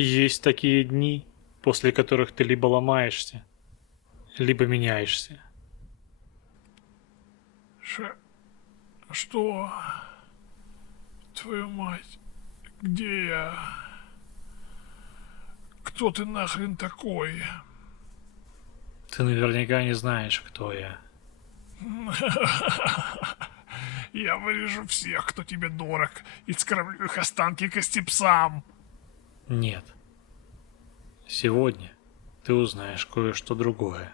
Есть такие дни, после которых ты либо ломаешься, либо меняешься. Ш... Что? Твою мать, где я? Кто ты нахрен такой? Ты наверняка не знаешь, кто я. Я вырежу всех, кто тебе дорог, и скормлю их останки костепсам. Нет. Сегодня ты узнаешь кое-что другое.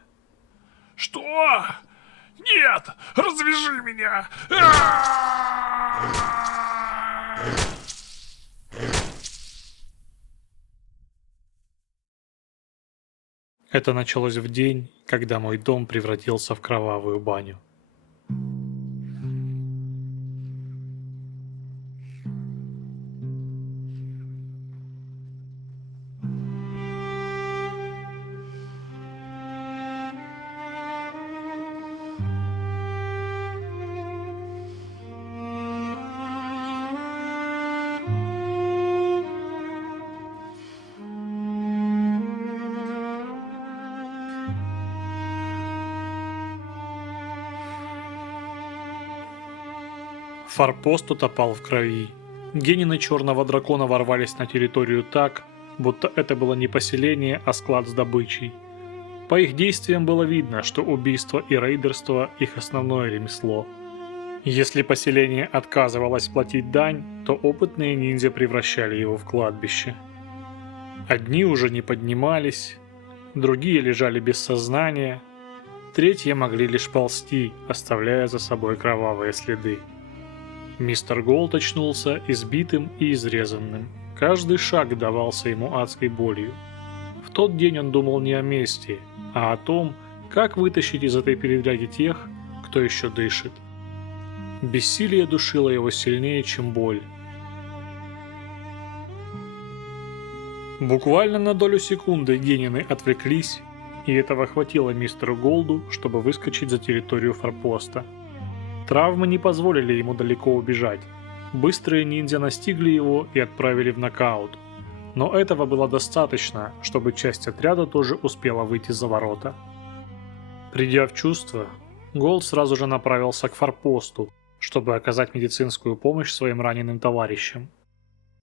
Что? Нет! Развяжи меня! Это началось в день, когда мой дом превратился в кровавую баню. Форпост утопал в крови. Генины черного дракона ворвались на территорию так, будто это было не поселение, а склад с добычей. По их действиям было видно, что убийство и рейдерство – их основное ремесло. Если поселение отказывалось платить дань, то опытные ниндзя превращали его в кладбище. Одни уже не поднимались, другие лежали без сознания, третьи могли лишь ползти, оставляя за собой кровавые следы. Мистер Голд очнулся избитым и изрезанным. Каждый шаг давался ему адской болью. В тот день он думал не о мести, а о том, как вытащить из этой передряги тех, кто еще дышит. Бессилие душило его сильнее, чем боль. Буквально на долю секунды генины отвлеклись, и этого хватило мистеру Голду, чтобы выскочить за территорию форпоста. Травмы не позволили ему далеко убежать. Быстрые ниндзя настигли его и отправили в нокаут. Но этого было достаточно, чтобы часть отряда тоже успела выйти за ворота. Придя в чувство, Голд сразу же направился к форпосту, чтобы оказать медицинскую помощь своим раненым товарищам.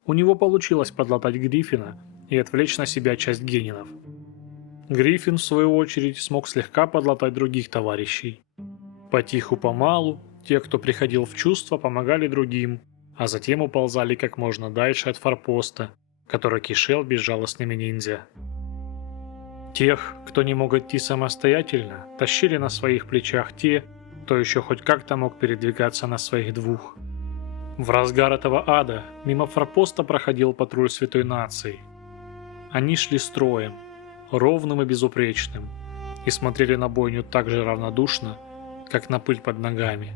У него получилось подлатать Гриффина и отвлечь на себя часть генинов. Гриффин, в свою очередь, смог слегка подлатать других товарищей. Потиху-помалу, те, кто приходил в чувство, помогали другим, а затем уползали как можно дальше от форпоста, который кишел безжалостными ниндзя. Тех, кто не мог идти самостоятельно, тащили на своих плечах те, кто еще хоть как-то мог передвигаться на своих двух. В разгар этого ада мимо форпоста проходил патруль Святой Нации. Они шли строем, ровным и безупречным, и смотрели на бойню так же равнодушно, как на пыль под ногами.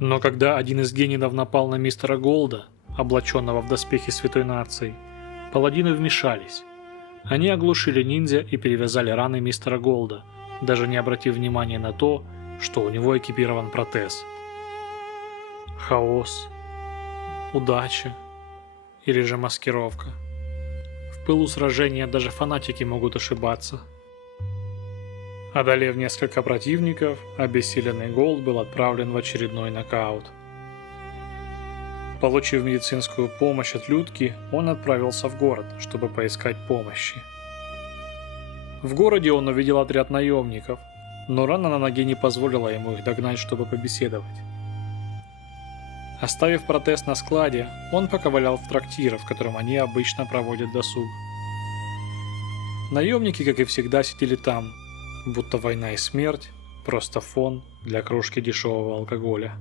Но когда один из генинов напал на мистера Голда, облаченного в доспехи Святой Нации, паладины вмешались. Они оглушили ниндзя и перевязали раны мистера Голда, даже не обратив внимания на то, что у него экипирован протез. Хаос, удача или же маскировка. В пылу сражения даже фанатики могут ошибаться. Одолев несколько противников, обессиленный Голд был отправлен в очередной нокаут. Получив медицинскую помощь от Людки, он отправился в город, чтобы поискать помощи. В городе он увидел отряд наемников, но рана на ноге не позволила ему их догнать, чтобы побеседовать. Оставив протез на складе, он поковылял в трактир, в котором они обычно проводят досуг. Наемники, как и всегда, сидели там, будто война и смерть – просто фон для кружки дешевого алкоголя.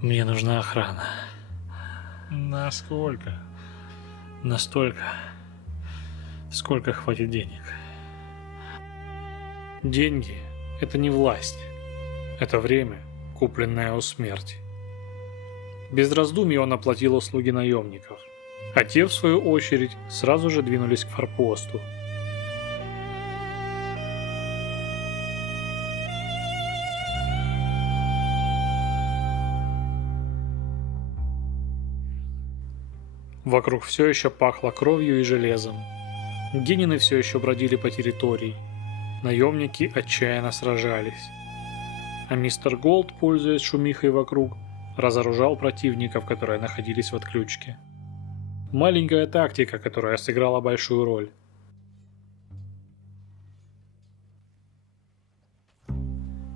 Мне нужна охрана. Насколько? Настолько, сколько хватит денег. Деньги – это не власть. Это время, купленное у смерти. Без раздумий он оплатил услуги наемников, а те, в свою очередь, сразу же двинулись к форпосту. Вокруг все еще пахло кровью и железом. Генины все еще бродили по территории. Наемники отчаянно сражались. А мистер Голд, пользуясь шумихой вокруг, разоружал противников, которые находились в отключке. Маленькая тактика, которая сыграла большую роль.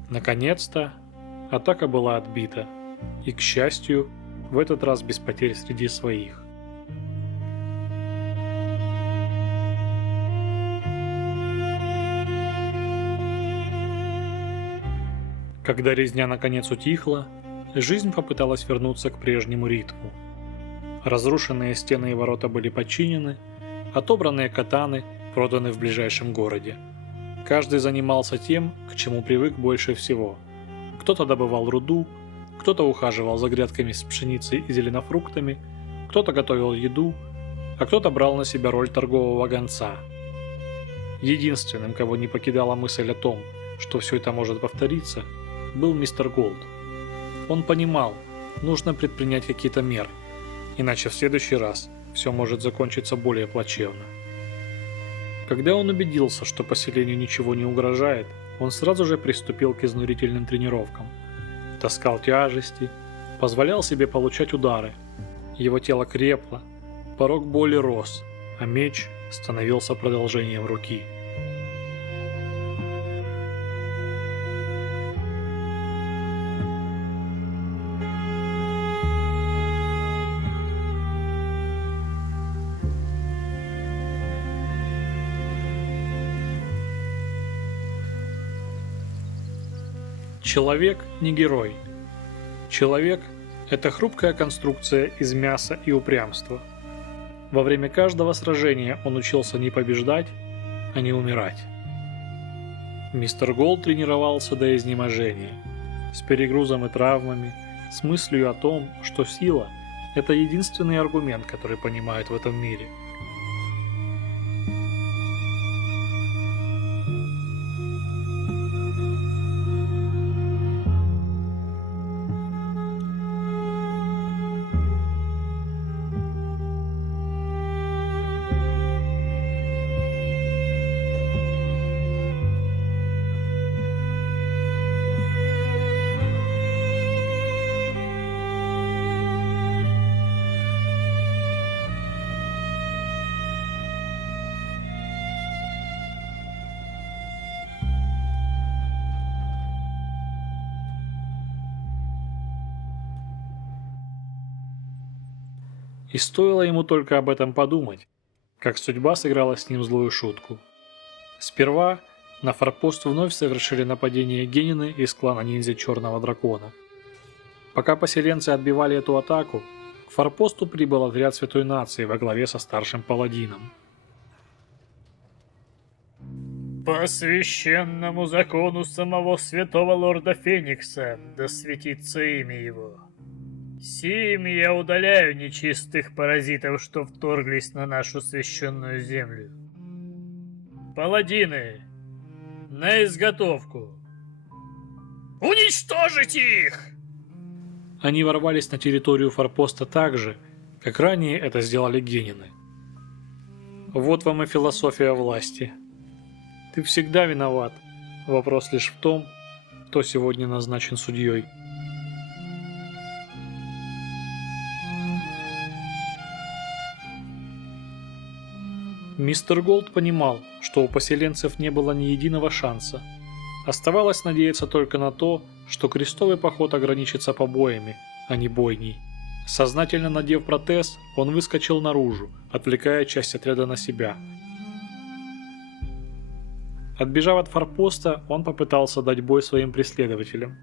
Наконец-то атака была отбита, и, к счастью, в этот раз без потерь среди своих. Когда резня наконец утихла, жизнь попыталась вернуться к прежнему ритму. Разрушенные стены и ворота были починены, отобранные катаны проданы в ближайшем городе. Каждый занимался тем, к чему привык больше всего. Кто-то добывал руду, кто-то ухаживал за грядками с пшеницей и зеленофруктами, кто-то готовил еду, а кто-то брал на себя роль торгового гонца. Единственным, кого не покидала мысль о том, что все это может повториться, был мистер Голд. Он понимал, нужно предпринять какие-то меры, иначе в следующий раз все может закончиться более плачевно. Когда он убедился, что поселению ничего не угрожает, он сразу же приступил к изнурительным тренировкам. Таскал тяжести, позволял себе получать удары. Его тело крепло, порог боли рос, а меч становился продолжением руки. Человек не герой. Человек – это хрупкая конструкция из мяса и упрямства. Во время каждого сражения он учился не побеждать, а не умирать. Мистер Голд тренировался до изнеможения, с перегрузом и травмами, с мыслью о том, что сила – это единственный аргумент, который понимают в этом мире. И стоило ему только об этом подумать, как судьба сыграла с ним злую шутку. Сперва на форпост вновь совершили нападение генины из клана ниндзя Черного Дракона. Пока поселенцы отбивали эту атаку, к форпосту прибыл отряд Святой Нации во главе со старшим паладином. По священному закону самого святого лорда Феникса, да светится имя его. Сим я удаляю нечистых паразитов, что вторглись на нашу священную землю. Паладины, на изготовку! Уничтожить их! Они ворвались на территорию форпоста так же, как ранее это сделали генины. Вот вам и философия власти. Ты всегда виноват. Вопрос лишь в том, кто сегодня назначен судьей. Мистер Голд понимал, что у поселенцев не было ни единого шанса. Оставалось надеяться только на то, что крестовый поход ограничится побоями, а не бойней. Сознательно надев протез, он выскочил наружу, отвлекая часть отряда на себя. Отбежав от форпоста, он попытался дать бой своим преследователям.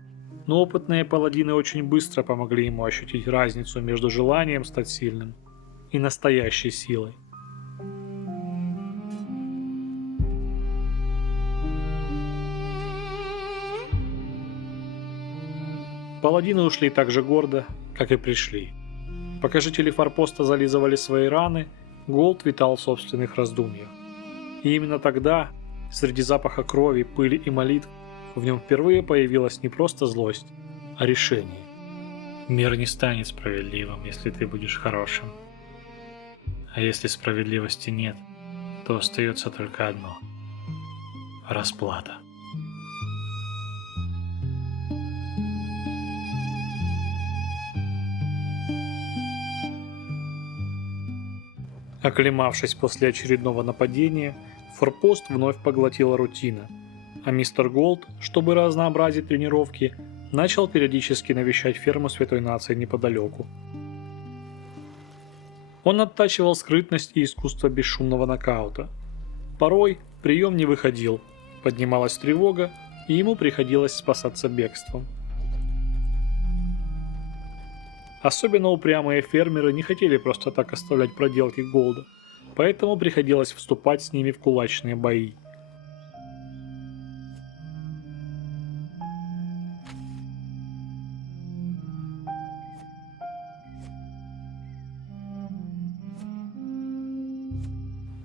Но опытные паладины очень быстро помогли ему ощутить разницу между желанием стать сильным и настоящей силой. Паладины ушли так же гордо, как и пришли. Пока жители форпоста зализывали свои раны, Голд витал в собственных раздумьях. И именно тогда, среди запаха крови, пыли и молитв, в нем впервые появилась не просто злость, а решение. Мир не станет справедливым, если ты будешь хорошим. А если справедливости нет, то остается только одно – расплата. Оклемавшись после очередного нападения, форпост вновь поглотила рутина, а мистер Голд, чтобы разнообразить тренировки, начал периодически навещать ферму Святой Нации неподалеку. Он оттачивал скрытность и искусство бесшумного нокаута. Порой прием не выходил, поднималась тревога, и ему приходилось спасаться бегством. Особенно упрямые фермеры не хотели просто так оставлять проделки Голда, поэтому приходилось вступать с ними в кулачные бои.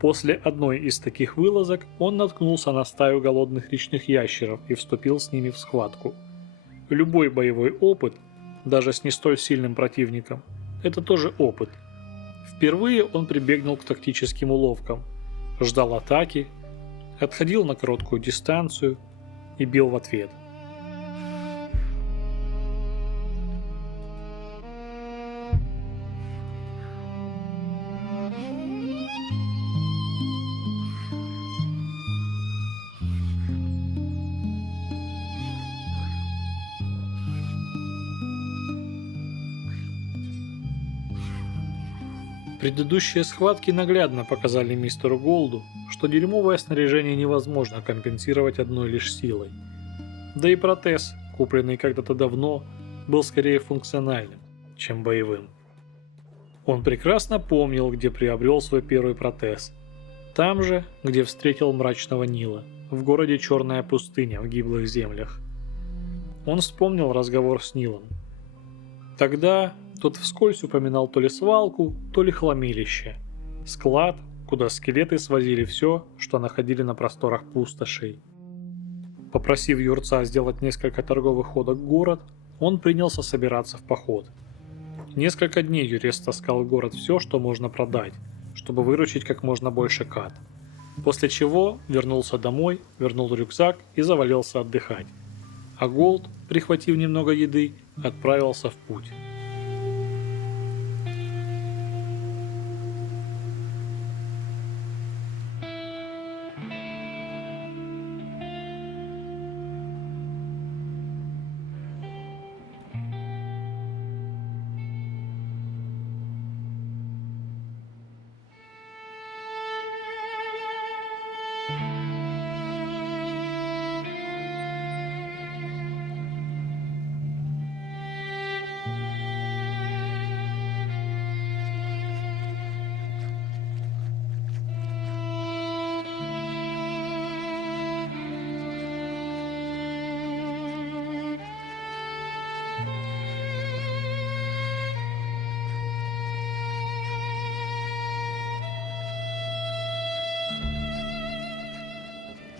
После одной из таких вылазок он наткнулся на стаю голодных речных ящеров и вступил с ними в схватку. Любой боевой опыт, даже с не столь сильным противником, это тоже опыт. Впервые он прибегнул к тактическим уловкам, ждал атаки, отходил на короткую дистанцию и бил в ответ. Предыдущие схватки наглядно показали мистеру Голду, что дерьмовое снаряжение невозможно компенсировать одной лишь силой. Да и протез, купленный когда-то давно, был скорее функциональным, чем боевым. Он прекрасно помнил, где приобрел свой первый протез. Там же, где встретил мрачного Нила, в городе Черная пустыня в гиблых землях. Он вспомнил разговор с Нилом. Тогда тот вскользь упоминал то ли свалку, то ли хламилище. Склад, куда скелеты свозили все, что находили на просторах пустошей. Попросив юрца сделать несколько торговых ходок в город, он принялся собираться в поход. Несколько дней юрец таскал в город все, что можно продать, чтобы выручить как можно больше кат. После чего вернулся домой, вернул рюкзак и завалился отдыхать. А Голд, прихватив немного еды, отправился в путь.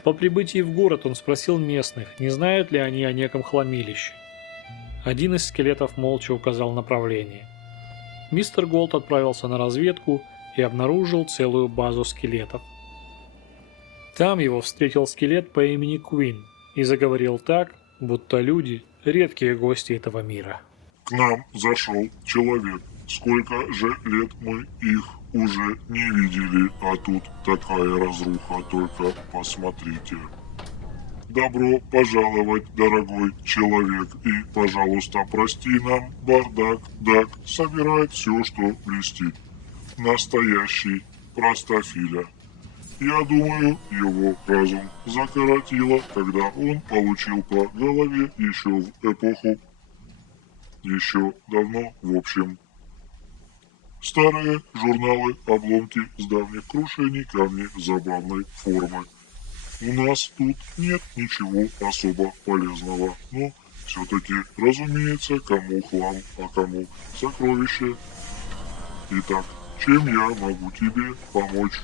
По прибытии в город он спросил местных, не знают ли они о неком хламилище. Один из скелетов молча указал направление. Мистер Голд отправился на разведку и обнаружил целую базу скелетов. Там его встретил скелет по имени Куин и заговорил так, будто люди – редкие гости этого мира. К нам зашел человек. Сколько же лет мы их уже не видели, а тут такая разруха, только посмотрите. Добро пожаловать, дорогой человек, и, пожалуйста, прости нам бардак, Даг собирает все, что блестит. Настоящий простофиля. Я думаю, его разум закоротило, когда он получил по голове еще в эпоху, еще давно, в общем. Старые журналы, обломки с давних крушений, камни забавной формы. У нас тут нет ничего особо полезного, но все-таки, разумеется, кому хлам, а кому сокровище. Итак, чем я могу тебе помочь?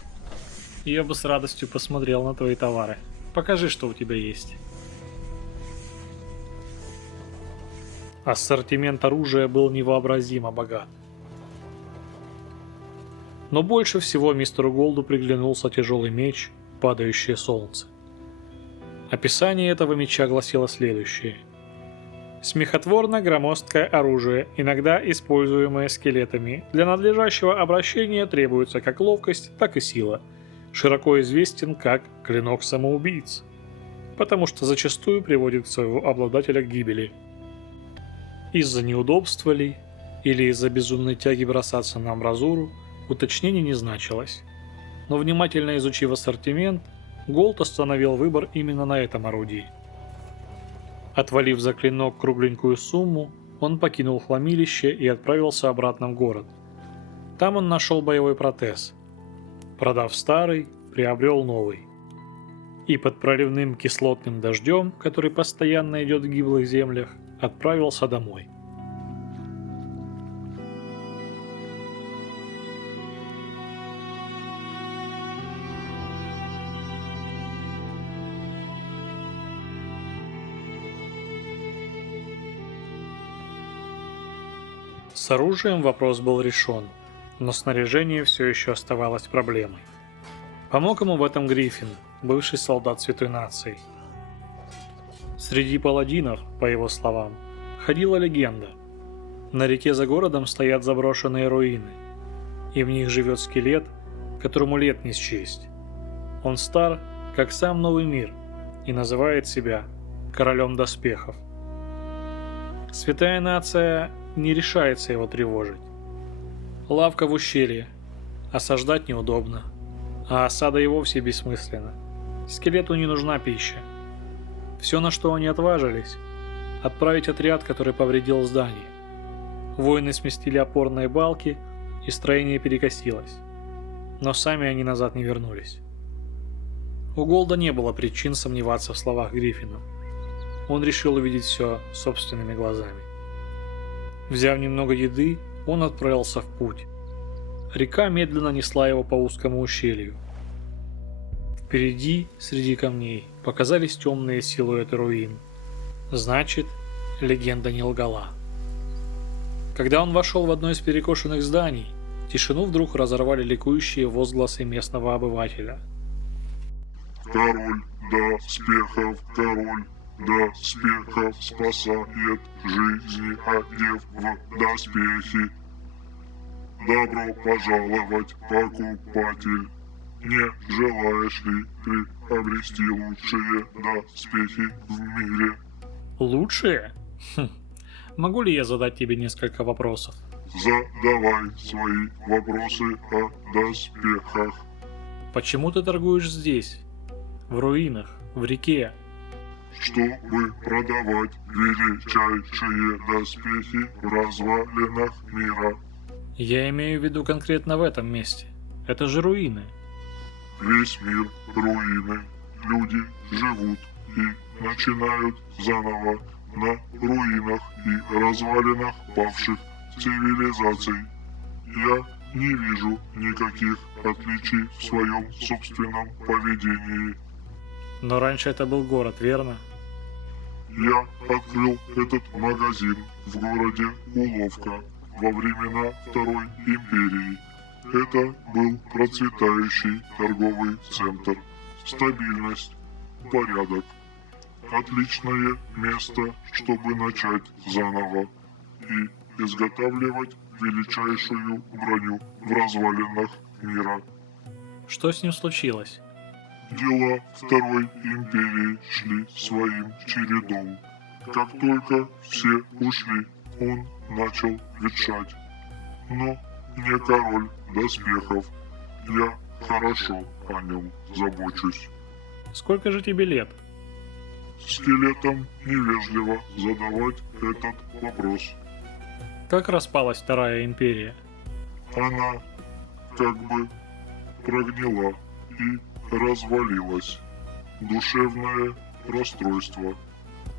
Я бы с радостью посмотрел на твои товары. Покажи, что у тебя есть. Ассортимент оружия был невообразимо богат. Но больше всего мистеру Голду приглянулся тяжелый меч, падающее солнце. Описание этого меча гласило следующее. Смехотворно-громоздкое оружие, иногда используемое скелетами. Для надлежащего обращения требуется как ловкость, так и сила. Широко известен как клинок самоубийц, потому что зачастую приводит своего обладателя к гибели. Из-за неудобства ли, или из-за безумной тяги бросаться на амбразуру, уточнений не значилось. Но внимательно изучив ассортимент, Голд остановил выбор именно на этом орудии. Отвалив за клинок кругленькую сумму, он покинул хламилище и отправился обратно в город. Там он нашел боевой протез. Продав старый, приобрел новый. И под проливным кислотным дождем, который постоянно идет в гиблых землях, отправился домой. С оружием вопрос был решен, но снаряжение все еще оставалось проблемой. Помог ему в этом Гриффин, бывший солдат Святой Нации. Среди паладинов, по его словам, ходила легенда. На реке за городом стоят заброшенные руины, и в них живет скелет, которому лет не счесть. Он стар, как сам Новый Мир, и называет себя Королем Доспехов. Святая Нация не решается его тревожить. Лавка в ущелье. Осаждать неудобно. А осада и вовсе бессмысленна. Скелету не нужна пища. Все, на что они отважились, отправить отряд, который повредил здание. Воины сместили опорные балки, и строение перекосилось. Но сами они назад не вернулись. У Голда не было причин сомневаться в словах Гриффина. Он решил увидеть все собственными глазами. Взяв немного еды, он отправился в путь. Река медленно несла его по узкому ущелью. Впереди, среди камней, показались темные силуэты руин. Значит, легенда не лгала. Когда он вошел в одно из перекошенных зданий, тишину вдруг разорвали ликующие возгласы местного обывателя. Король доспехов, король доспехов спасает жизни, одев в доспехи. Добро пожаловать, покупатель. Не желаешь ли ты обрести лучшие доспехи в мире? Лучшие? Могу ли я задать тебе несколько вопросов? Задавай свои вопросы о доспехах. Почему ты торгуешь здесь? В руинах, в реке? Чтобы продавать величайшие доспехи в развалинах мира. Я имею в виду конкретно в этом месте. Это же руины. Весь мир руины. Люди живут и начинают заново на руинах и развалинах павших цивилизаций. Я не вижу никаких отличий в своем собственном поведении. Но раньше это был город, верно? Я открыл этот магазин в городе Уловка во времена Второй империи. Это был процветающий торговый центр. Стабильность, порядок. Отличное место, чтобы начать заново и изготавливать величайшую броню в развалинах мира. Что с ним случилось? Дела Второй империи шли своим чередом. Как только все ушли, он начал ветшать. Но не король доспехов. Я хорошо о нем забочусь. Сколько же тебе лет? Скелетам невежливо задавать этот вопрос. Как распалась Вторая империя? Она как бы прогнила и развалилась. Душевное расстройство.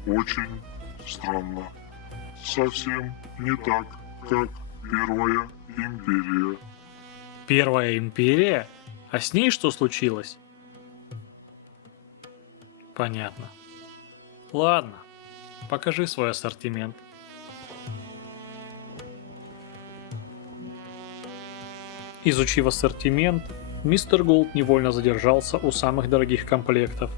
Очень странно. Совсем не так, как Первая империя. Первая империя? А с ней что случилось? Понятно. Ладно, покажи свой ассортимент. Изучив ассортимент, мистер Голд невольно задержался у самых дорогих комплектов.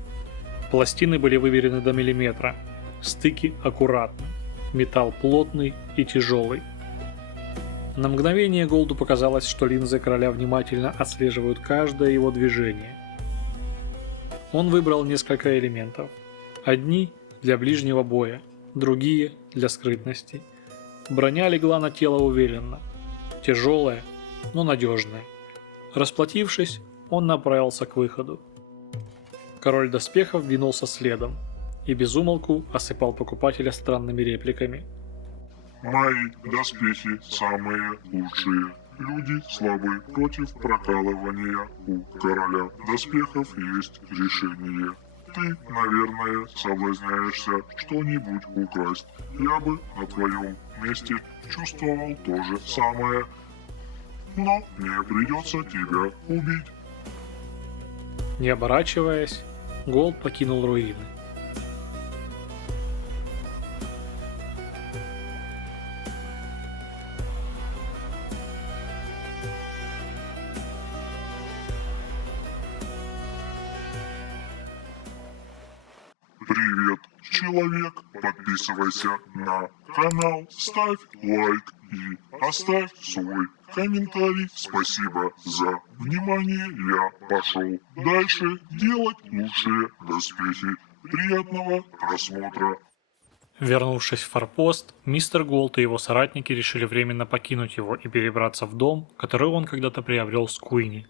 Пластины были выверены до миллиметра, стыки аккуратны, металл плотный и тяжелый. На мгновение Голду показалось, что линзы короля внимательно отслеживают каждое его движение. Он выбрал несколько элементов. Одни для ближнего боя, другие для скрытности. Броня легла на тело уверенно, тяжелая, но надежная. Расплатившись, он направился к выходу. Король доспехов двинулся следом и без умолку осыпал покупателя странными репликами. Мои доспехи самые лучшие. Люди слабы против прокалывания. У короля доспехов есть решение. Ты, наверное, соблазняешься что-нибудь украсть. Я бы на твоем месте чувствовал то же самое. Но мне придется тебя убить. Не оборачиваясь, Голд покинул руины. Привет, человек. Подписывайся на канал, ставь лайк и оставь свой комментарий. Спасибо за внимание. Я пошел дальше делать лучшие доспехи. Приятного просмотра. Вернувшись в форпост, мистер Голд и его соратники решили временно покинуть его и перебраться в дом, который он когда-то приобрел в Скуине.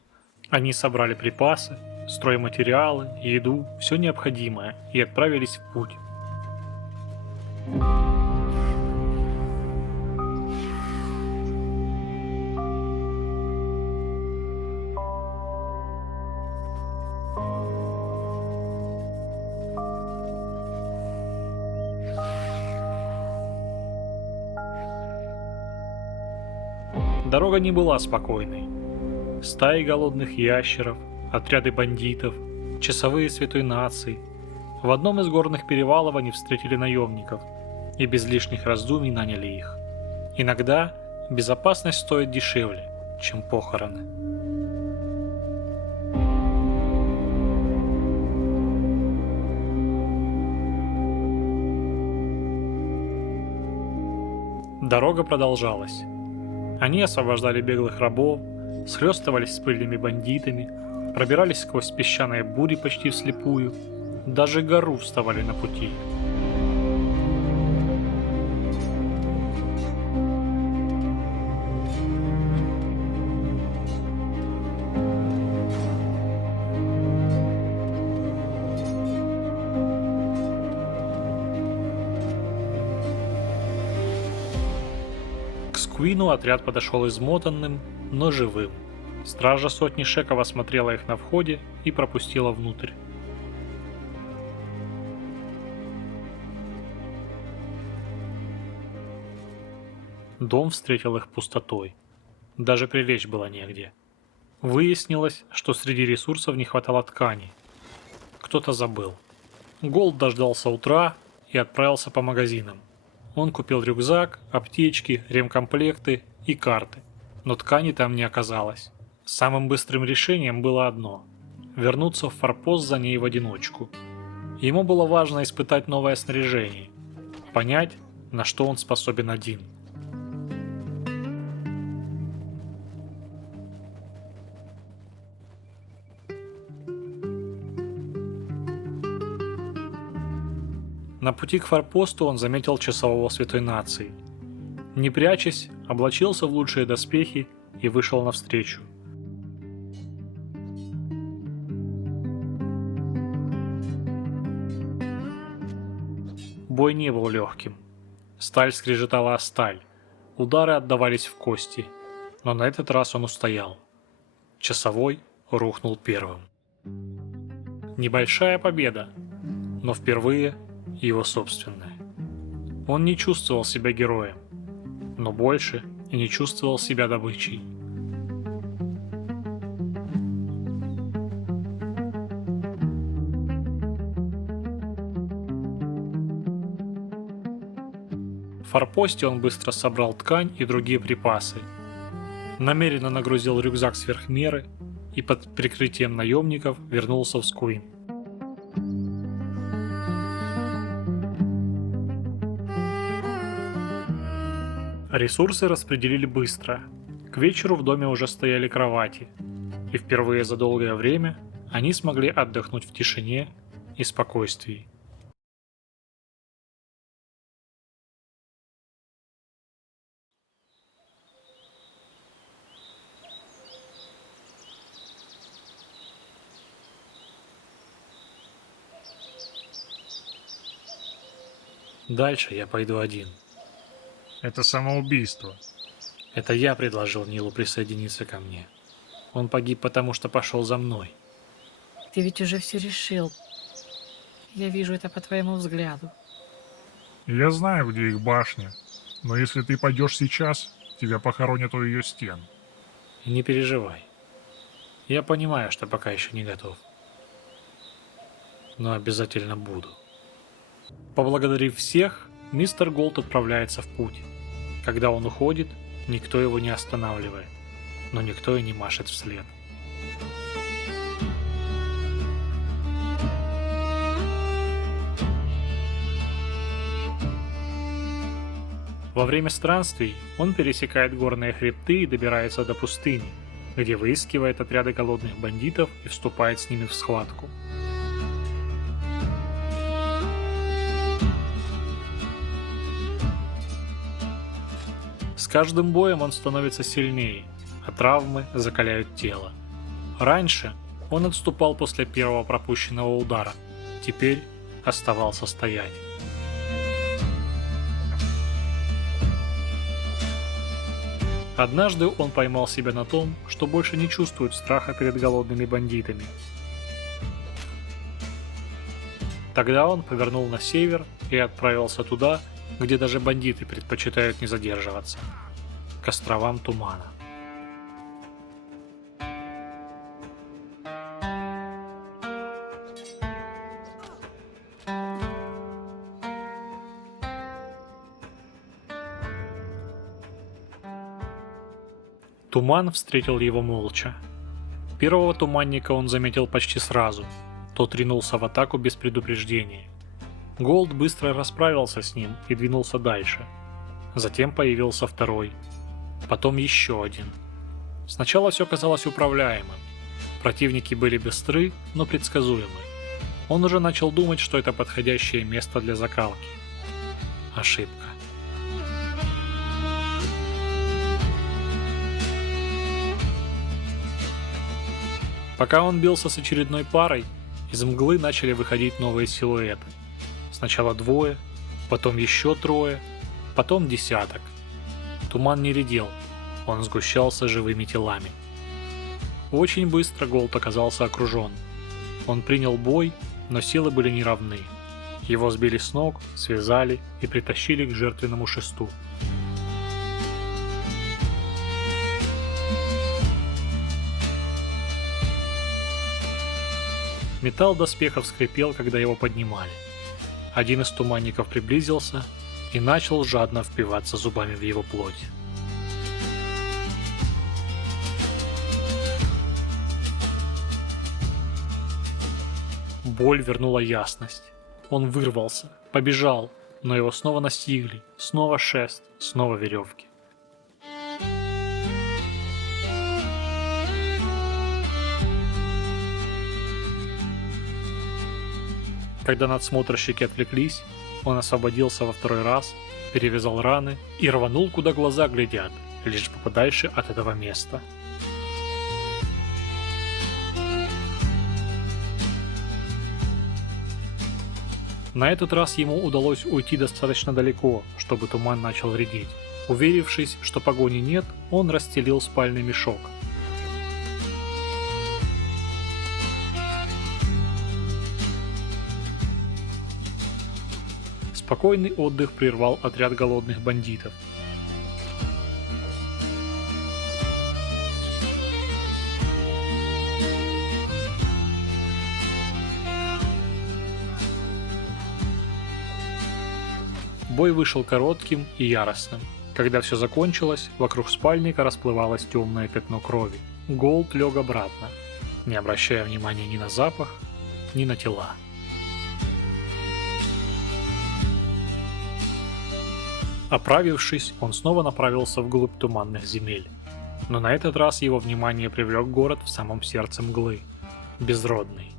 Они собрали припасы, стройматериалы, еду, все необходимое и отправились в путь. Дорога не была спокойной. Стаи голодных ящеров, отряды бандитов, часовые святой нации. В одном из горных перевалов они встретили наемников и без лишних раздумий наняли их. Иногда безопасность стоит дешевле, чем похороны. Дорога продолжалась. Они освобождали беглых рабов, схлестывались с пыльными бандитами, пробирались сквозь песчаные бури почти вслепую, даже гору вставали на пути. К Скуину отряд подошел измотанным, но живым. Стража сотни шеков осмотрела их на входе и пропустила внутрь. Дом встретил их пустотой. Даже прилечь было негде. Выяснилось, что среди ресурсов не хватало ткани. Кто-то забыл. Голд дождался утра и отправился по магазинам. Он купил рюкзак, аптечки, ремкомплекты и карты. Но ткани там не оказалось. Самым быстрым решением было одно – вернуться в форпост за ней в одиночку. Ему было важно испытать новое снаряжение, понять, на что он способен один. На пути к форпосту он заметил часового святой нации. Не прячась, облачился в лучшие доспехи и вышел навстречу. Бой не был легким. Сталь скрежетала о сталь, удары отдавались в кости, но на этот раз он устоял. Часовой рухнул первым. Небольшая победа, но впервые его собственная. Он не чувствовал себя героем, но больше и не чувствовал себя добычей. В форпосте он быстро собрал ткань и другие припасы. намеренно нагрузил рюкзак сверх меры и под прикрытием наемников вернулся в Скуин. Ресурсы распределили быстро. К вечеру в доме уже стояли кровати, и впервые за долгое время они смогли отдохнуть в тишине и спокойствии. Дальше я пойду один. Это самоубийство. Это я предложил Нилу присоединиться ко мне. Он погиб, потому что пошел за мной. Ты ведь уже все решил. Я вижу это по твоему взгляду. Я знаю, где их башня. Но если ты пойдешь сейчас, тебя похоронят у ее стен. И не переживай. Я понимаю, что пока еще не готов. Но обязательно буду. Поблагодарив всех, мистер Голд отправляется в путь. Когда он уходит, никто его не останавливает, но никто и не машет вслед. Во время странствий он пересекает горные хребты и добирается до пустыни, где выискивает отряды голодных бандитов и вступает с ними в схватку. С каждым боем он становится сильнее, а травмы закаляют тело. Раньше он отступал после первого пропущенного удара, теперь оставался стоять. Однажды он поймал себя на том, что больше не чувствует страха перед голодными бандитами. Тогда он повернул на север и отправился туда, где даже бандиты предпочитают не задерживаться, к островам Тумана. Туман встретил его молча. Первого туманника он заметил почти сразу, тот ринулся в атаку без предупреждения. Голд быстро расправился с ним и двинулся дальше. Затем появился второй. Потом еще один. Сначала все казалось управляемым. Противники были быстры, но предсказуемы. Он уже начал думать, что это подходящее место для закалки. Ошибка. Пока он бился с очередной парой, из мглы начали выходить новые силуэты. Сначала двое, потом еще трое, потом десяток. Туман не редел, он сгущался живыми телами. Очень быстро Голд оказался окружен. Он принял бой, но силы были неравны. Его сбили с ног, связали и притащили к жертвенному шесту. Металл доспехов скрипел, когда его поднимали. Один из туманников приблизился и начал жадно впиваться зубами в его плоть. Боль вернула ясность. Он вырвался, побежал, но его снова настигли, снова шест, снова веревки. Когда надсмотрщики отвлеклись, он освободился во второй раз, перевязал раны и рванул, куда глаза глядят, лишь бы подальше от этого места. На этот раз ему удалось уйти достаточно далеко, чтобы туман начал редеть. Уверившись, что погони нет, он расстелил спальный мешок. Спокойный отдых прервал отряд голодных бандитов. Бой вышел коротким и яростным. Когда все закончилось, вокруг спальника расплывалось темное пятно крови. Голд лег обратно, не обращая внимания ни на запах, ни на тела. Оправившись, он снова направился вглубь туманных земель. Но на этот раз его внимание привлек город в самом сердце мглы – Безродный.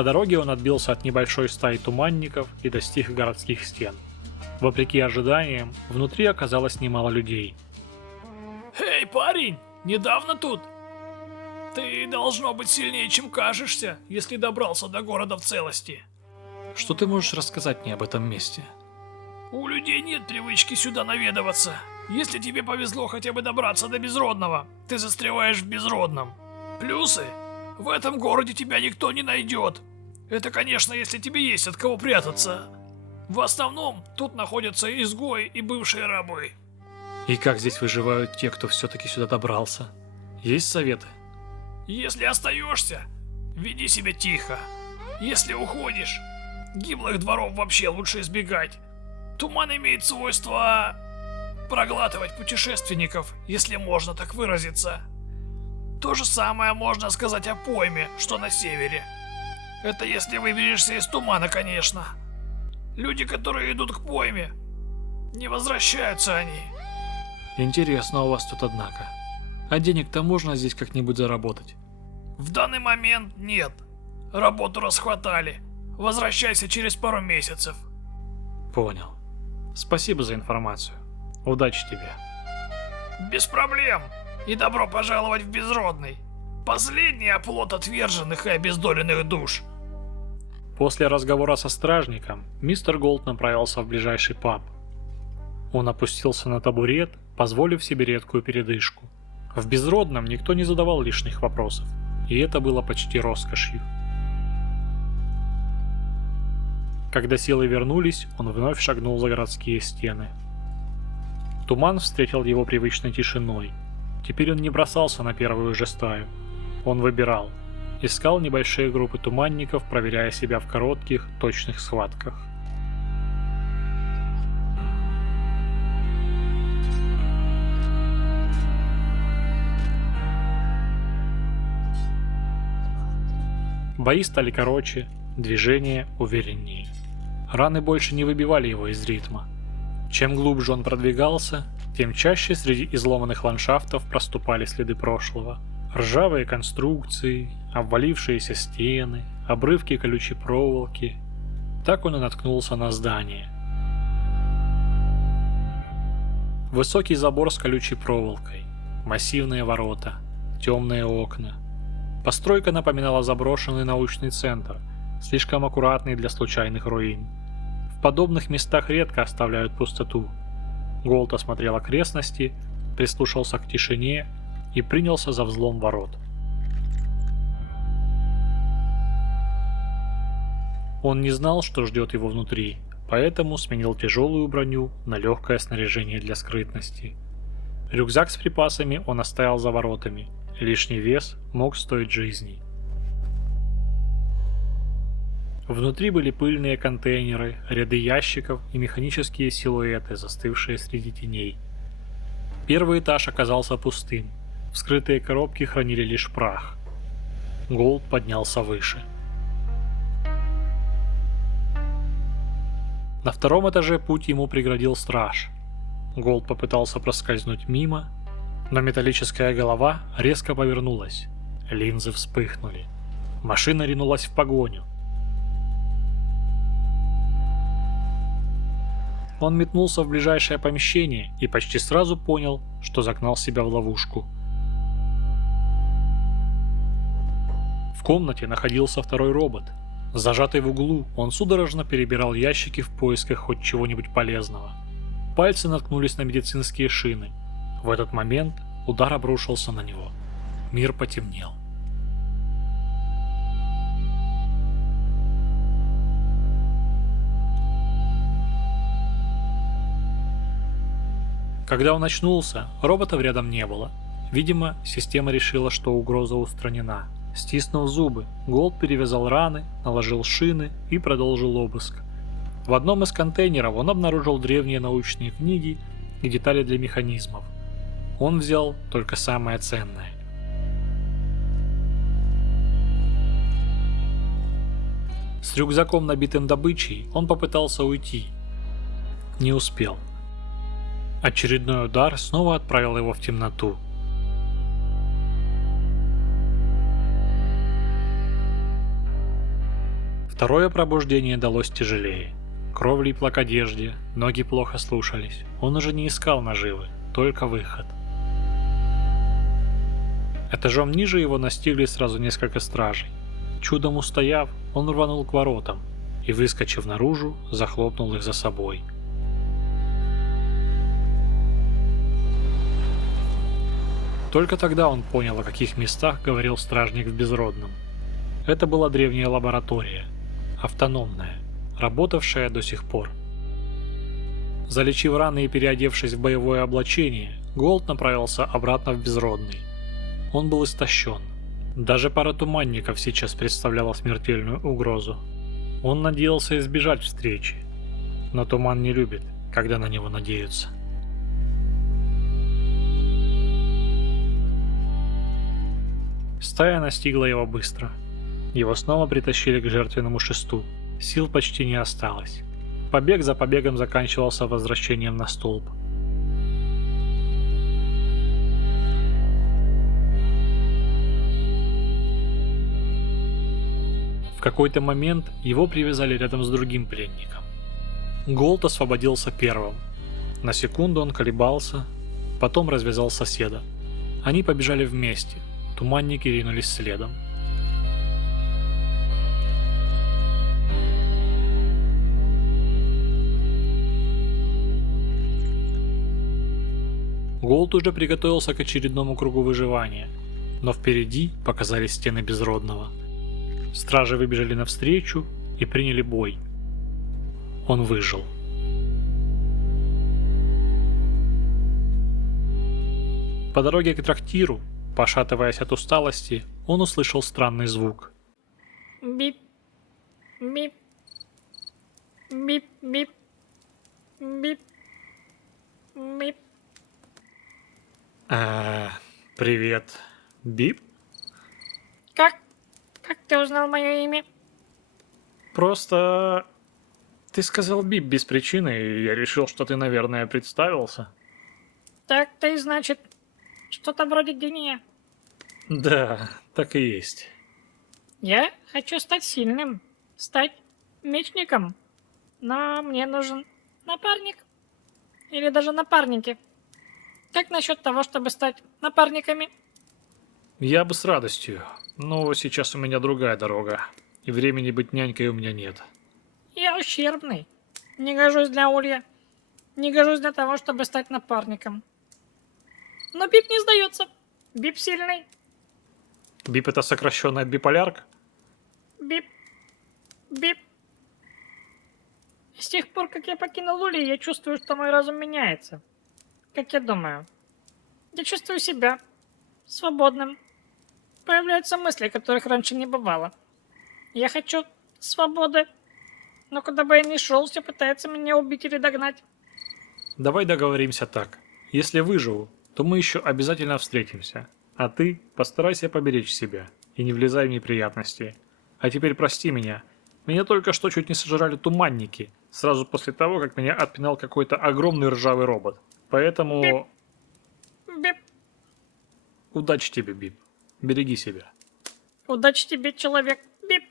По дороге он отбился от небольшой стаи туманников и достиг городских стен. Вопреки ожиданиям, внутри оказалось немало людей. Эй, парень, недавно тут? Ты должно быть сильнее, чем кажешься, если добрался до города в целости. Что ты можешь рассказать мне об этом месте? У людей нет привычки сюда наведываться. Если тебе повезло хотя бы добраться до Безродного, ты застреваешь в Безродном. Плюсы? В этом городе тебя никто не найдет. Это, конечно, если тебе есть от кого прятаться. В основном тут находятся изгои и бывшие рабы. И как здесь выживают те, кто все-таки сюда добрался? Есть советы? Если остаешься, веди себя тихо. Если уходишь, гиблых дворов вообще лучше избегать. Туман имеет свойство проглатывать путешественников, если можно так выразиться. То же самое можно сказать о пойме, что на севере. Это если выберешься из тумана, конечно. Люди, которые идут к пойме, не возвращаются они. Интересно у вас тут, однако. А денег-то можно здесь как-нибудь заработать? В данный момент нет. Работу расхватали. Возвращайся через пару месяцев. Понял. Спасибо за информацию. Удачи тебе. Без проблем. И добро пожаловать в Безродный. Последний оплот отверженных и обездоленных душ. После разговора со стражником, мистер Голд направился в ближайший паб. Он опустился на табурет, позволив себе редкую передышку. В Безродном никто не задавал лишних вопросов, и это было почти роскошью. Когда силы вернулись, он вновь шагнул за городские стены. Туман встретил его привычной тишиной. Теперь он не бросался на первую же стаю. Он выбирал. Искал небольшие группы туманников, проверяя себя в коротких, точных схватках. Бои стали короче, движения увереннее. Раны больше не выбивали его из ритма. Чем глубже он продвигался, тем чаще среди изломанных ландшафтов проступали следы прошлого. Ржавые конструкции, обвалившиеся стены, обрывки колючей проволоки. Так он и наткнулся на здание. Высокий забор с колючей проволокой, массивные ворота, темные окна. Постройка напоминала заброшенный научный центр, слишком аккуратный для случайных руин. В подобных местах редко оставляют пустоту. Голд осмотрел окрестности, прислушался к тишине и принялся за взлом ворот. Он не знал, что ждет его внутри, поэтому сменил тяжелую броню на легкое снаряжение для скрытности. Рюкзак с припасами он оставил за воротами, лишний вес мог стоить жизни. Внутри были пыльные контейнеры, ряды ящиков и механические силуэты, застывшие среди теней. Первый этаж оказался пустым. Вскрытые коробки хранили лишь прах. Голд поднялся выше. На втором этаже путь ему преградил страж. Голд попытался проскользнуть мимо, но металлическая голова резко повернулась. Линзы вспыхнули. Машина ринулась в погоню. Он метнулся в ближайшее помещение и почти сразу понял, что загнал себя в ловушку. В комнате находился второй робот. Зажатый в углу, он судорожно перебирал ящики в поисках хоть чего-нибудь полезного. Пальцы наткнулись на медицинские шины. В этот момент удар обрушился на него. Мир потемнел. Когда он очнулся, роботов рядом не было. Видимо, система решила, что угроза устранена. Стиснув зубы, Голд перевязал раны, наложил шины и продолжил обыск. В одном из контейнеров он обнаружил древние научные книги и детали для механизмов. Он взял только самое ценное. С рюкзаком, набитым добычей, он попытался уйти. Не успел. Очередной удар снова отправил его в темноту. Второе пробуждение далось тяжелее. Кровь липла к одежде, ноги плохо слушались. Он уже не искал наживы, только выход. Этажом ниже его настигли сразу несколько стражей. Чудом устояв, он рванул к воротам и, выскочив наружу, захлопнул их за собой. Только тогда он понял, о каких местах говорил стражник в Безродном. Это была древняя лаборатория, автономная, работавшая до сих пор. Залечив раны и переодевшись в боевое облачение, Голд направился обратно в Безродный. Он был истощен. Даже пара туманников сейчас представляла смертельную угрозу. Он надеялся избежать встречи, но туман не любит, когда на него надеются. Стая настигла его быстро. Его снова притащили к жертвенному шесту. Сил почти не осталось. Побег за побегом заканчивался возвращением на столб. В какой-то момент его привязали рядом с другим пленником. Голд освободился первым. На секунду он колебался, потом развязал соседа. Они побежали вместе, туманники ринулись следом. Голд уже приготовился к очередному кругу выживания, но впереди показались стены Безродного. Стражи выбежали навстречу и приняли бой. Он выжил. По дороге к трактиру, пошатываясь от усталости, он услышал странный звук. Бип. Бип. Бип. Бип. Бип. Бип. Привет, Бип? Как ты узнал мое имя? Просто ты сказал Бип без причины, и я решил, что ты, наверное, представился. Так-то и значит, что-то вроде гения. Да, так и есть. Я хочу стать сильным, стать мечником. Но мне нужен напарник. Или даже напарники. Как насчет того, чтобы стать напарниками? Я бы с радостью, но сейчас у меня другая дорога, и времени быть нянькой у меня нет. Я ущербный. Не гожусь для улья. Не гожусь для того, чтобы стать напарником. Но Бип не сдается. Бип сильный. Бип — это сокращенная биполярка? Бип. Бип. С тех пор, как я покинул Улей, я чувствую, что мой разум меняется. Как я думаю. Я чувствую себя свободным. Появляются мысли, которых раньше не бывало. Я хочу свободы. Но куда бы я ни шел, все пытается меня убить или догнать. Давай договоримся так. Если выживу, то мы еще обязательно встретимся. А ты постарайся поберечь себя и не влезай в неприятности. А теперь прости меня. Меня только что чуть не сожрали туманники, сразу после того, как меня отпинал какой-то огромный ржавый робот. Поэтому... Бип. Удачи тебе, Бип. Береги себя. Удачи тебе, человек. Бип.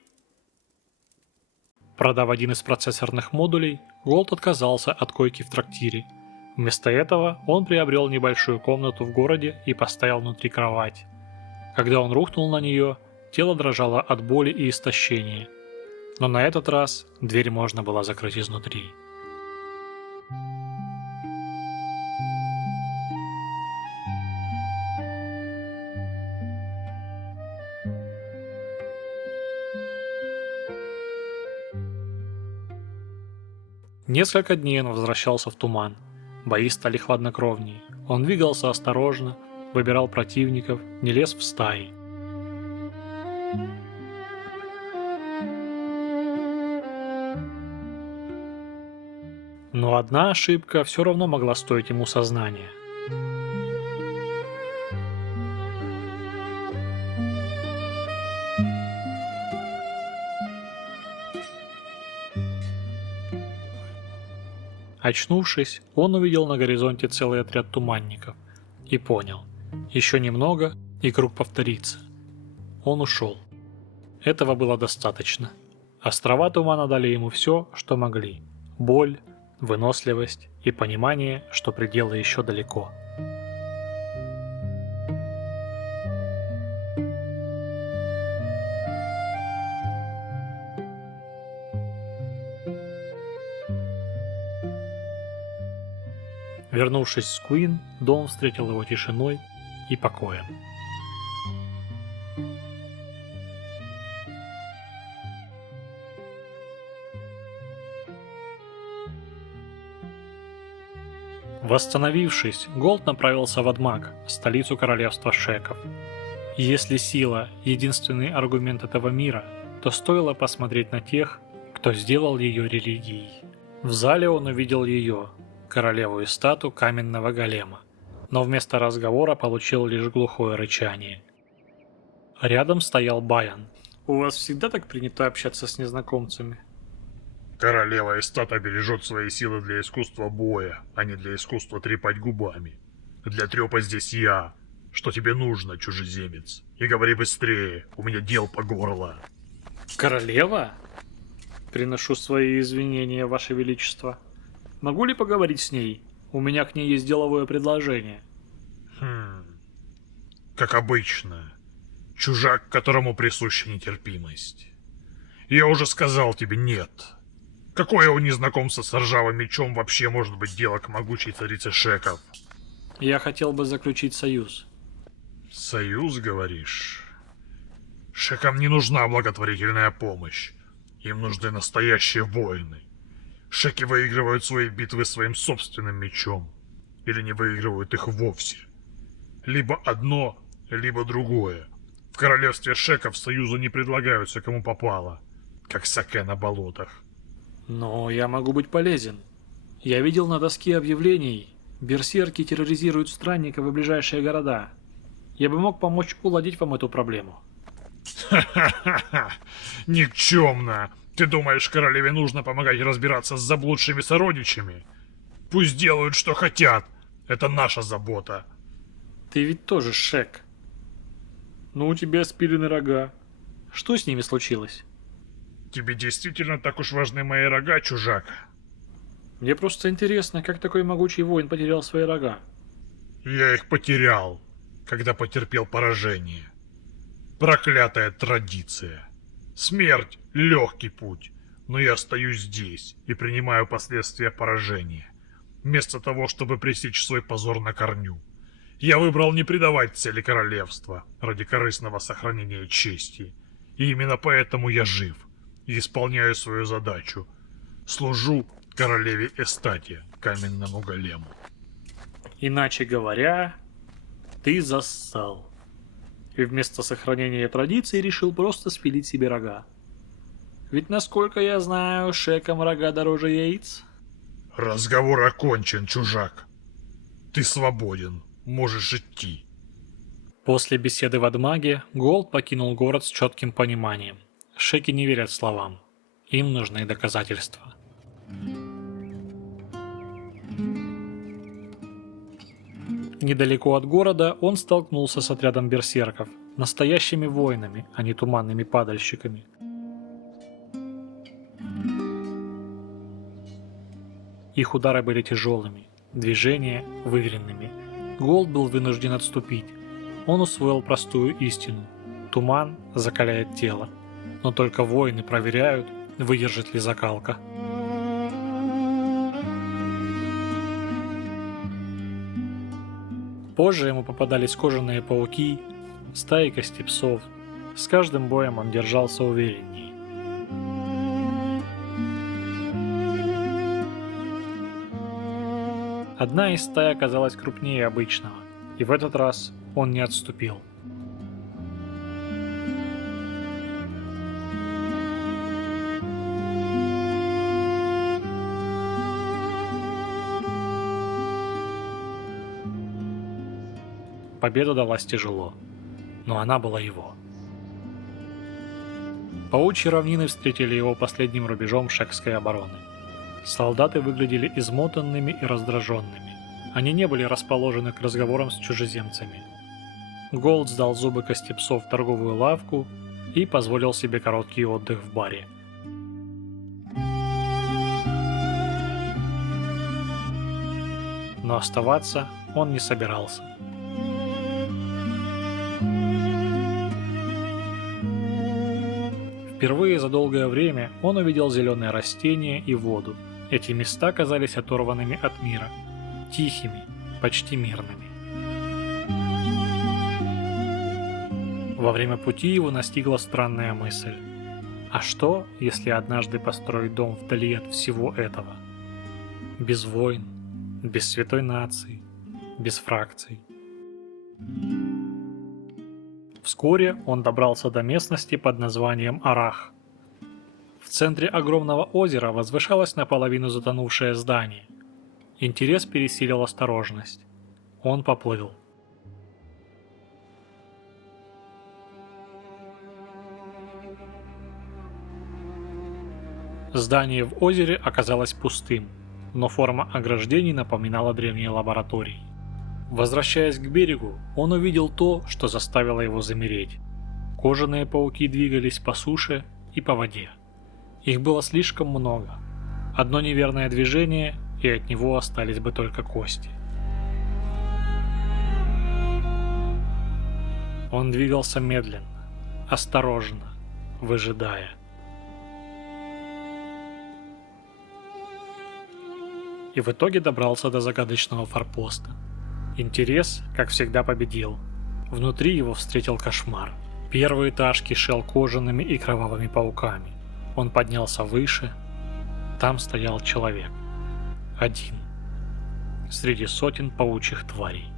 Продав один из процессорных модулей, Голд отказался от койки в трактире. Вместо этого он приобрел небольшую комнату в городе и поставил внутри кровать. Когда он рухнул на нее, тело дрожало от боли и истощения. Но на этот раз дверь можно было закрыть изнутри. Несколько дней он возвращался в туман. Бои стали хладнокровнее. Он двигался осторожно, выбирал противников, не лез в стаи. Но одна ошибка все равно могла стоить ему сознания. Очнувшись, он увидел на горизонте целый отряд туманников и понял, еще немного и круг повторится. Он ушел. Этого было достаточно. Острова тумана дали ему все, что могли: боль, выносливость и понимание, что пределы еще далеко. Вернувшись с Куин, дом встретил его тишиной и покоем. Восстановившись, Голд направился в Адмаг, столицу королевства Шеков. Если сила – единственный аргумент этого мира, то стоило посмотреть на тех, кто сделал ее религией. В зале он увидел ее, королеву Истату каменного голема, но вместо разговора получил лишь глухое рычание. Рядом стоял Баян. «У вас всегда так принято общаться с незнакомцами?» Королева Истата бережет свои силы для искусства боя, а не для искусства трепать губами. Для трепа здесь я. Что тебе нужно, чужеземец? И говори быстрее, у меня дел по горло. «Королева? Приношу свои извинения, Ваше Величество. Могу ли поговорить с ней? У меня к ней есть деловое предложение». Как обычно. Чужак, которому присуща нетерпимость. Я уже сказал тебе нет. Какое у незнакомца с ржавым мечом вообще может быть дело к могучей царице Шеков? Я хотел бы заключить союз. Союз, говоришь? Шекам не нужна благотворительная помощь. Им нужны настоящие воины. Шеки выигрывают свои битвы своим собственным мечом. Или не выигрывают их вовсе. Либо одно, либо другое. В королевстве Шеков союза не предлагаются кому попало. Как саке на болотах. Но я могу быть полезен. Я видел на доске объявлений. Берсерки терроризируют странников и ближайшие города. Я бы мог помочь уладить вам эту проблему. Ха-ха-ха! Никчемно! Ты думаешь, королеве нужно помогать разбираться с заблудшими сородичами? Пусть делают, что хотят. Это наша забота. Ты ведь тоже Шек. Но у тебя спилены рога. Что с ними случилось? Тебе действительно так уж важны мои рога, чужак? Мне просто интересно, как такой могучий воин потерял свои рога. Я их потерял, когда потерпел поражение. Проклятая традиция. Смерть — легкий путь, но я остаюсь здесь и принимаю последствия поражения. Вместо того, чтобы пресечь свой позор на корню. Я выбрал не предавать цели королевства ради корыстного сохранения чести. И именно поэтому я жив и исполняю свою задачу. Служу королеве Эстате, каменному голему. Иначе говоря, ты зассал. И вместо сохранения традиций решил просто спилить себе рога. Ведь, насколько я знаю, Шекам рога дороже яиц. Разговор окончен, чужак. Ты свободен, можешь идти. После беседы в Адмаге Голд покинул город с четким пониманием. Шеки не верят словам. Им нужны доказательства. Недалеко от города он столкнулся с отрядом берсерков, настоящими воинами, а не туманными падальщиками. Их удары были тяжелыми, движения выверенными. Голд был вынужден отступить. Он усвоил простую истину. Туман закаляет тело, но только воины проверяют, выдержит ли закалка. Позже ему попадались кожаные пауки, стаи костепсов. С каждым боем он держался увереннее. Одна из стай оказалась крупнее обычного, и в этот раз он не отступил. Победа далась тяжело, но она была его. Паучьи равнины встретили его последним рубежом шекской обороны. Солдаты выглядели измотанными и раздраженными. Они не были расположены к разговорам с чужеземцами. Голд сдал зубы кости псов в торговую лавку и позволил себе короткий отдых в баре. Но оставаться он не собирался. Впервые за долгое время он увидел зеленые растения и воду. Эти места казались оторванными от мира, тихими, почти мирными. Во время пути его настигла странная мысль. А что, если однажды построить дом вдали от всего этого? Без войн, без святой нации, без фракций. Вскоре он добрался до местности под названием Арах. В центре огромного озера возвышалось наполовину затонувшее здание. Интерес пересилил осторожность. Он поплыл. Здание в озере оказалось пустым, но форма ограждений напоминала древние лаборатории. Возвращаясь к берегу, он увидел то, что заставило его замереть. Кожаные пауки двигались по суше и по воде. Их было слишком много. Одно неверное движение, и от него остались бы только кости. Он двигался медленно, осторожно, выжидая. И в итоге добрался до загадочного форпоста. Интерес, как всегда, победил. Внутри его встретил кошмар. Первый этаж кишел кожаными и кровавыми пауками. Он поднялся выше. Там стоял человек. Один. Среди сотен паучьих тварей.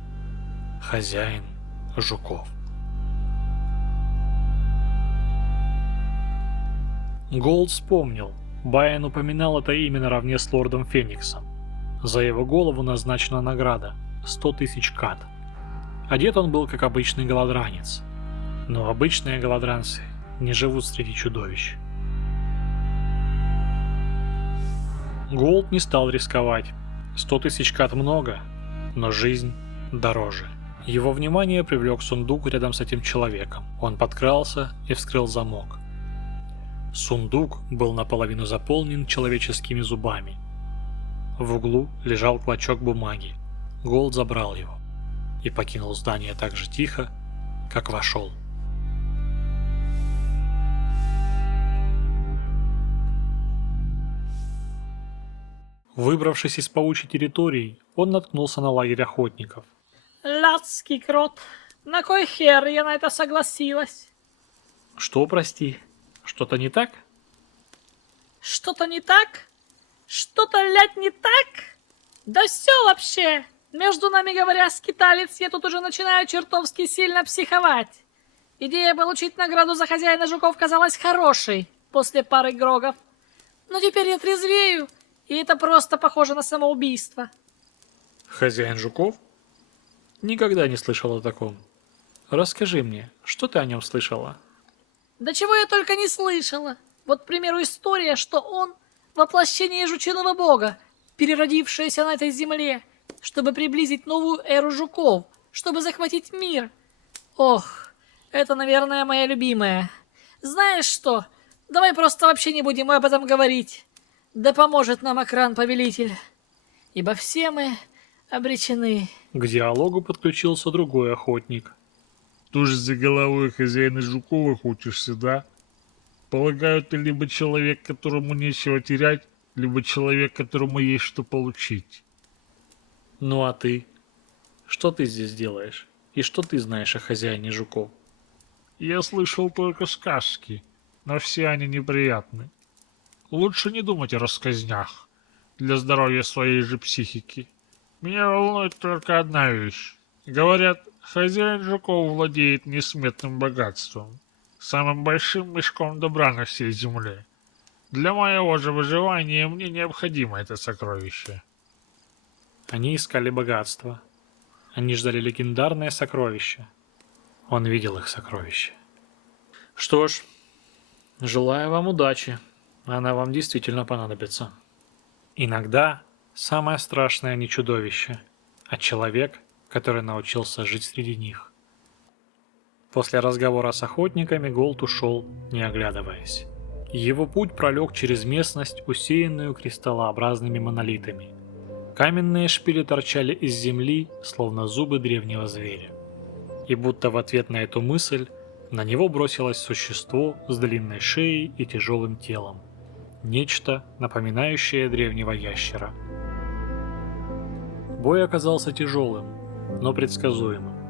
Хозяин жуков. Голд вспомнил. Байен упоминал это имя наравне с лордом Фениксом. За его голову назначена награда — 100 тысяч кат. Одет он был как обычный голодранец. Но обычные голодранцы не живут среди чудовищ. Голд не стал рисковать. 100 тысяч кат много, но жизнь дороже. Его внимание привлек сундук рядом с этим человеком. Он подкрался и вскрыл замок. Сундук был наполовину заполнен человеческими зубами. В углу лежал клочок бумаги. Голд забрал его и покинул здание так же тихо, как вошел. Выбравшись из паучьей территории, он наткнулся на лагерь охотников. Ладский крот, на кой хер я на это согласилась? Что, прости? Что-то не так? Что-то не так? Что-то, лядь, не так? Да все вообще! Между нами говоря, скиталец, я тут уже начинаю чертовски сильно психовать. Идея получить награду за хозяина жуков казалась хорошей после пары грогов. Но теперь я трезвею, и это просто похоже на самоубийство. Хозяин жуков? Никогда не слышал о таком. Расскажи мне, что ты о нем слышала? Да чего я только не слышала. Вот, к примеру, история, что он воплощение жучиного бога, переродившееся на этой земле, чтобы приблизить новую эру жуков, чтобы захватить мир. Ох, это, наверное, моя любимая. Знаешь что, давай просто вообще не будем об этом говорить. Да поможет нам Акран-повелитель, ибо все мы обречены. К диалогу подключился другой охотник. Тоже за головой хозяина Жукова хочешься, да? Полагаю, ты либо человек, которому нечего терять, либо человек, которому есть что получить. Ну а ты? Что ты здесь делаешь? И что ты знаешь о хозяине жуков? Я слышал только сказки, но все они неприятны. Лучше не думать о рассказнях для здоровья своей же психики. Меня волнует только одна вещь. Говорят, хозяин жуков владеет несметным богатством, самым большим мешком добра на всей земле. Для моего же выживания мне необходимо это сокровище. Они искали богатство. Они ждали легендарное сокровище. Он видел их сокровище. Что ж, желаю вам удачи. Она вам действительно понадобится. Иногда самое страшное не чудовище, а человек, который научился жить среди них. После разговора с охотниками Голд ушел, не оглядываясь. Его путь пролег через местность, усеянную кристаллообразными монолитами. Каменные шпили торчали из земли, словно зубы древнего зверя. И будто в ответ на эту мысль на него бросилось существо с длинной шеей и тяжелым телом. Нечто, напоминающее древнего ящера. Бой оказался тяжелым, но предсказуемым.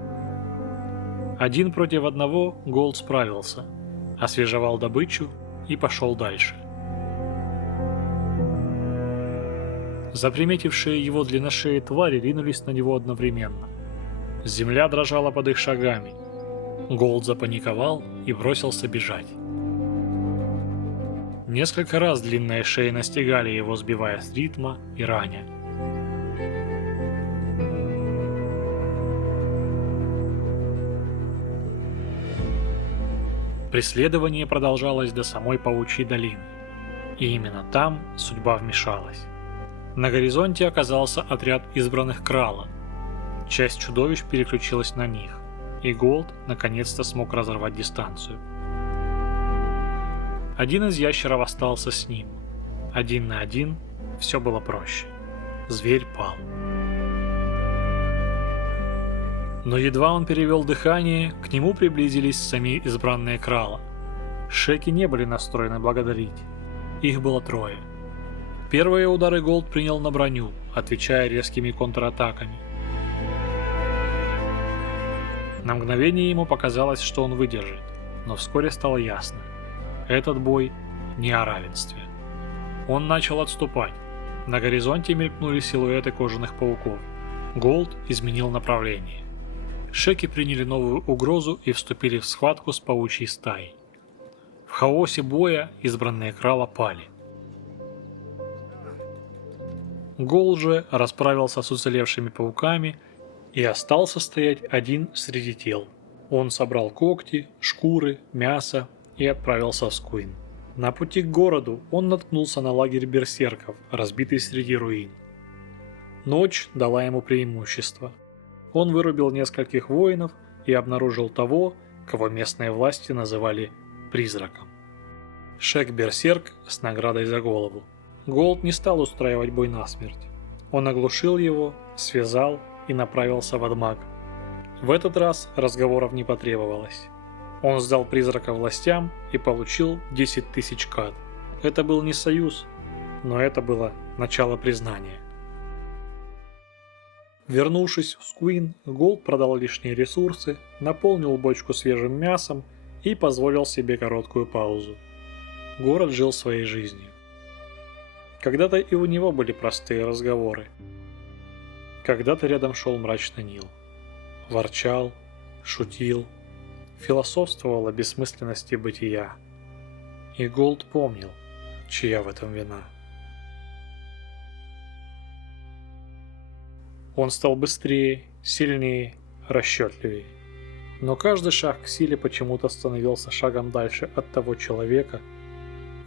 1 против 1 Голд справился, освежевал добычу и пошел дальше. Заприметившие его длинношеи твари ринулись на него одновременно. Земля дрожала под их шагами. Голд запаниковал и бросился бежать. Несколько раз длинные шеи настигали его, сбивая с ритма и раня. Преследование продолжалось до самой Паучьей долины. И именно там судьба вмешалась. На горизонте оказался отряд избранных Крала. Часть чудовищ переключилась на них, и Голд наконец-то смог разорвать дистанцию. Один из ящеров остался с ним. 1 на 1 все было проще. Зверь пал. Но едва он перевел дыхание, к нему приблизились сами избранные Крала. Шеки не были настроены благодарить. Их было 3. Первые удары Голд принял на броню, отвечая резкими контратаками. На мгновение ему показалось, что он выдержит, но вскоре стало ясно. Этот бой не о равенстве. Он начал отступать. На горизонте мелькнули силуэты кожаных пауков. Голд изменил направление. Шеки приняли новую угрозу и вступили в схватку с паучьей стаей. В хаосе боя избранные Крала пали. Голд же расправился с уцелевшими пауками и остался стоять один среди тел. Он собрал когти, шкуры, мясо и отправился в Скуин. На пути к городу он наткнулся на лагерь берсерков, разбитый среди руин. Ночь дала ему преимущество. Он вырубил нескольких воинов и обнаружил того, кого местные власти называли призраком. Шек-берсерк с наградой за голову. Голд не стал устраивать бой насмерть. Он оглушил его, связал и направился в Адмаг. В этот раз разговоров не потребовалось. Он сдал призрака властям и получил 10 000 кат. Это был не союз, но это было начало признания. Вернувшись в Скуин, Голд продал лишние ресурсы, наполнил бочку свежим мясом и позволил себе короткую паузу. Город жил своей жизнью. Когда-то и у него были простые разговоры. Когда-то рядом шел мрачный Нил. Ворчал, шутил, философствовал о бессмысленности бытия. И Голд помнил, чья в этом вина. Он стал быстрее, сильнее, расчетливее. Но каждый шаг к силе почему-то становился шагом дальше от того человека,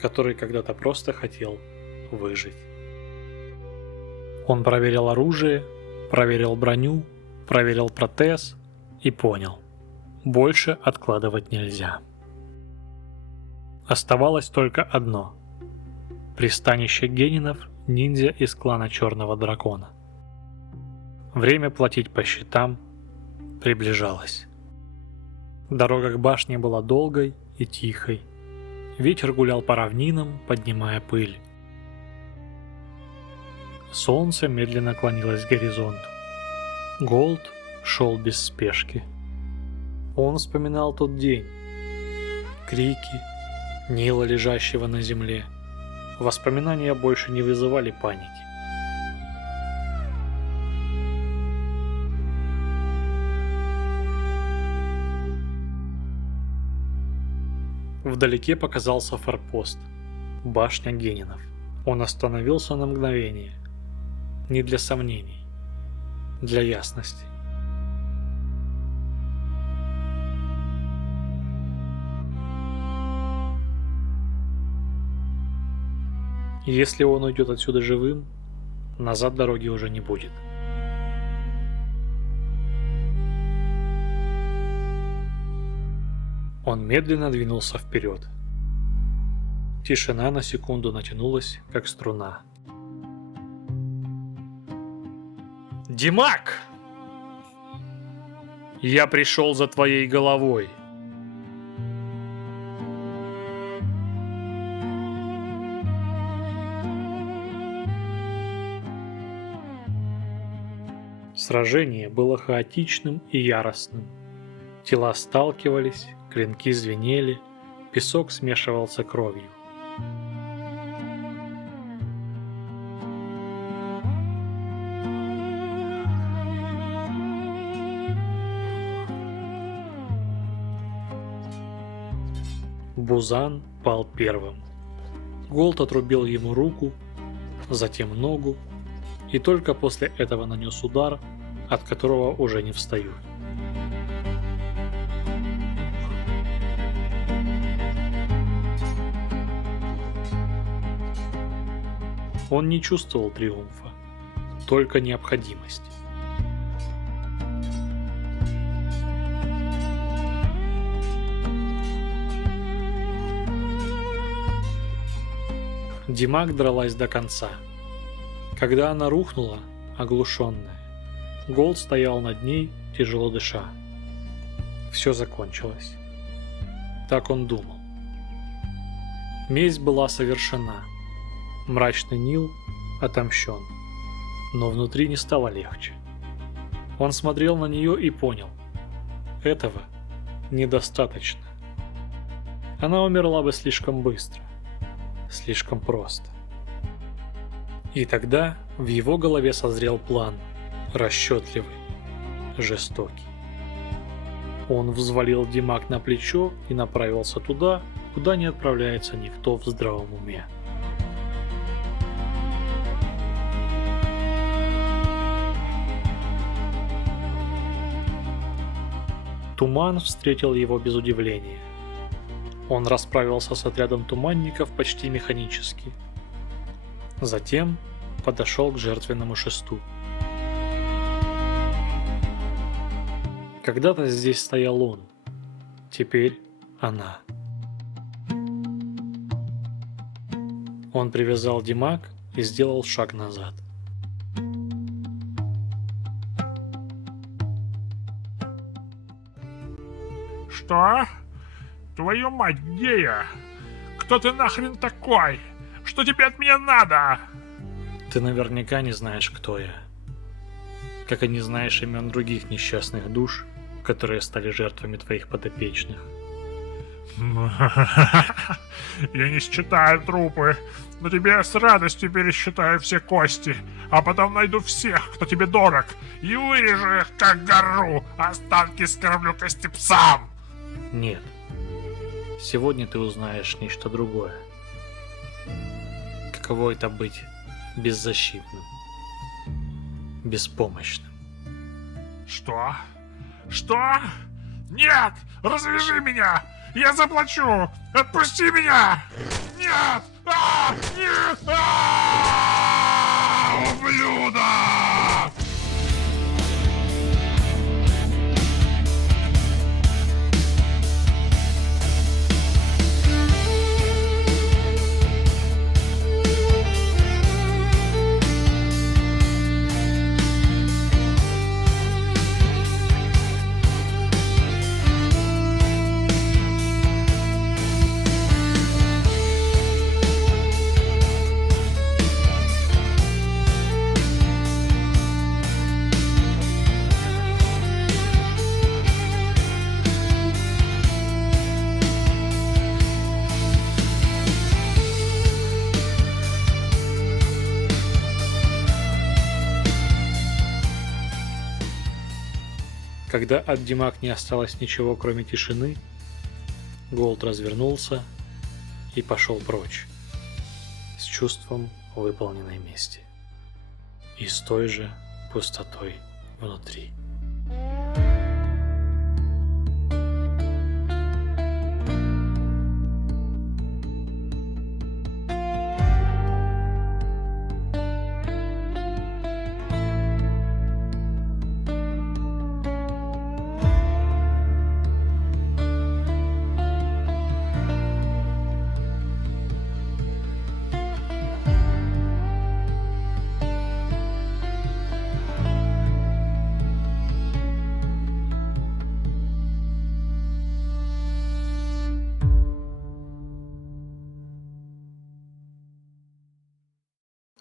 который когда-то просто хотел выжить. Он проверил оружие, проверил броню, проверил протез и понял: больше откладывать нельзя. Оставалось только одно — пристанище генинов, ниндзя из клана Черного Дракона. Время платить по счетам приближалось. Дорога к башне была долгой и тихой. Ветер гулял по равнинам, поднимая пыль. Солнце медленно клонилось к горизонту. Голд шел без спешки. Он вспоминал тот день. Крики, Нила, лежащего на земле. Воспоминания больше не вызывали паники. Вдалеке показался форпост, башня генинов. Он остановился на мгновение. Не для сомнений, для ясности. Если он уйдет отсюда живым, назад дороги уже не будет. Он медленно двинулся вперед. Тишина на секунду натянулась, как струна. «Димак! Я пришел за твоей головой!» Сражение было хаотичным и яростным. Тела сталкивались, клинки звенели, песок смешивался кровью. Бузан пал первым. Голд отрубил ему руку, затем ногу, и только после этого нанес удар, от которого уже не встают. Он не чувствовал триумфа, только необходимость. Димак дралась до конца. Когда она рухнула, оглушенная, Голд стоял над ней, тяжело дыша. Все закончилось. Так он думал. Месть была совершена. Мрачный Нил отомщен. Но внутри не стало легче. Он смотрел на нее и понял. Этого недостаточно. Она умерла бы слишком быстро. Слишком просто. И тогда в его голове созрел план, расчетливый, жестокий. Он взвалил Димак на плечо и направился туда, куда не отправляется никто в здравом уме. Туман встретил его без удивления. Он расправился с отрядом туманников почти механически. Затем подошел к жертвенному шесту. Когда-то здесь стоял он, теперь она. Он привязал Димак и сделал шаг назад. Что? Твою мать, где я? Кто ты нахрен такой? Что тебе от меня надо? Ты наверняка не знаешь, кто я. Как и не знаешь имен других несчастных душ, которые стали жертвами твоих подопечных. Я не считаю трупы, но тебе я с радостью пересчитаю все кости, а потом найду всех, кто тебе дорог, и вырежу их, как гору, останки скормлю костепсам. Нет. Сегодня ты узнаешь нечто другое. Каково это быть беззащитным, беспомощным. Что? Что? Нет! Развяжи меня! Я заплачу! Отпусти меня! Нет! Нет! Ублюдок! Когда от Димак не осталось ничего, кроме тишины, Голд развернулся и пошел прочь, с чувством выполненной мести и с той же пустотой внутри.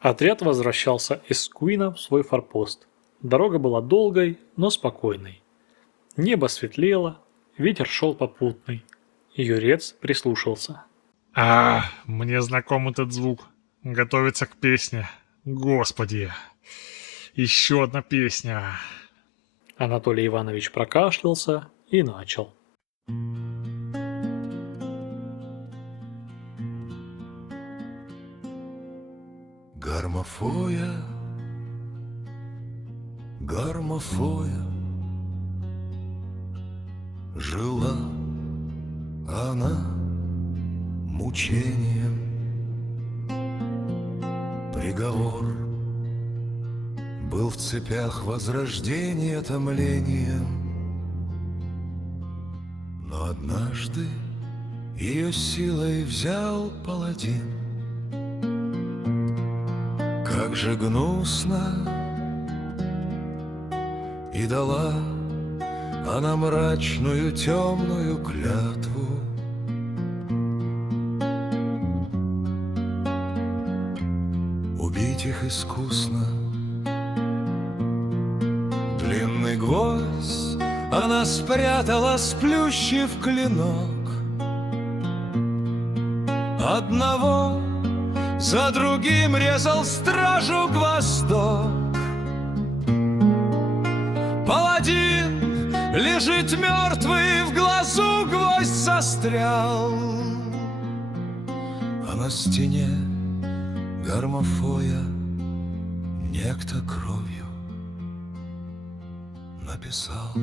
Отряд возвращался из Куина в свой форпост. Дорога была долгой, но спокойной. Небо светлело, ветер шел попутный. Юрец прислушался. Мне знаком этот звук. Готовится к песне. Господи. Еще одна песня. Анатолий Иванович прокашлялся и начал. Гармофоя, гармофоя, жила она мучением. Приговор был в цепях возрождения томлением. Но однажды ее силой взял паладин. Как же гнусно и дала она мрачную темную клятву. Убить их искусно. Длинный гвоздь она спрятала, сплющив клинок. Одного за другим резал стражу гвоздок. Паладин лежит мертвый, в глазу гвоздь застрял. А на стене гармофоя некто кровью написал.